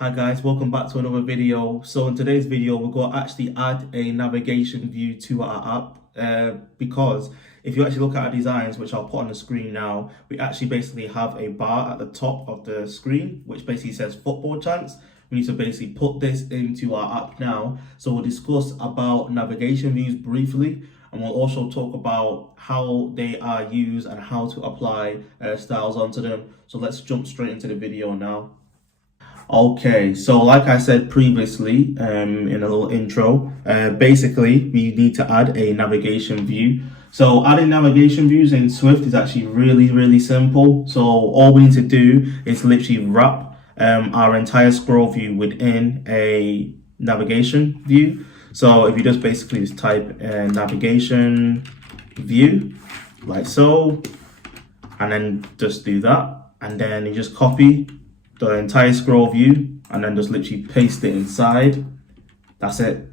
Hi guys, welcome back to another video. So in today's video, we're going to actually add a navigation view to our app because if you actually look at our designs, which I'll put on the screen now, we actually basically have a bar at the top of the screen, which basically says football chants. We need to basically put this into our app now. So we'll discuss about navigation views briefly, and we'll also talk about how they are used and how to apply styles onto them. So let's jump straight into the video now. Okay, so like I said previously in a little intro, basically we need to add a navigation view. So adding navigation views in Swift is actually really simple. So all we need to do is literally wrap our entire scroll view within a navigation view. So if you just basically just type navigation view like so, and then just do that, and then you just copy the entire scroll view and then just literally paste it inside. That's it.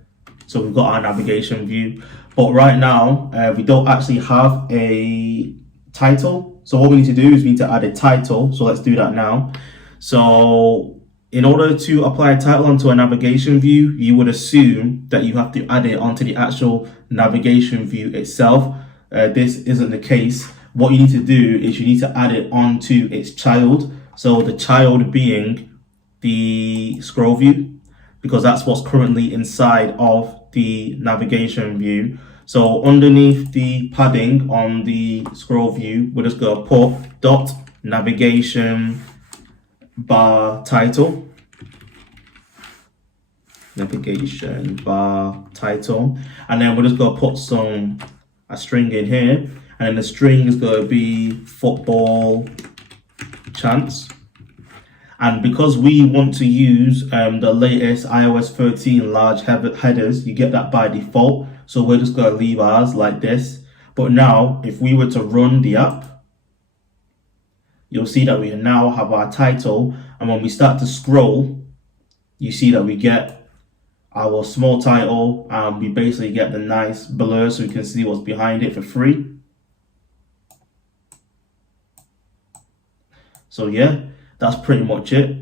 So we've got our navigation view, but right now we don't actually have a title. So what we need to do is we need to add a title. So let's do that now. So in order to apply a title onto a navigation view, you would assume that you have to add it onto the actual navigation view itself. This isn't the case. What you need to do is you need to add it onto its child. So the child being the scroll view, because that's what's currently inside of the navigation view. So underneath the padding on the scroll view, we're just going to put dot navigation bar title. Navigation bar title. And then we're just going to put a string in here. And then the string is going to be football chants. And because we want to use the latest iOS 13 large headers, you get that by default. So we're just going to leave ours like this. But now, if we were to run the app, you'll see that we now have our title. And when we start to scroll, you see that we get our small title, and we basically get the nice blur so we can see what's behind it for free. So yeah, that's pretty much it.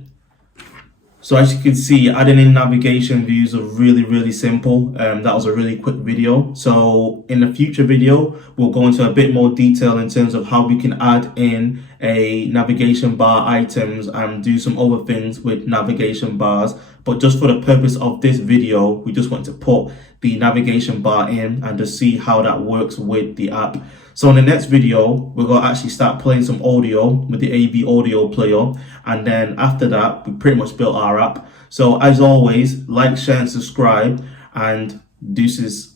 So as you can see, adding in navigation views are really simple. That was a really quick video. So in the future video, we'll go into a bit more detail in terms of how we can add in a navigation bar items and do some other things with navigation bars. But just for the purpose of this video, we just want to put the navigation bar in and just see how that works with the app. So in the next video, we're going to actually start playing some audio with the AV audio player. And then after that, we pretty much built our app. So as always, like, share and subscribe, and deuces.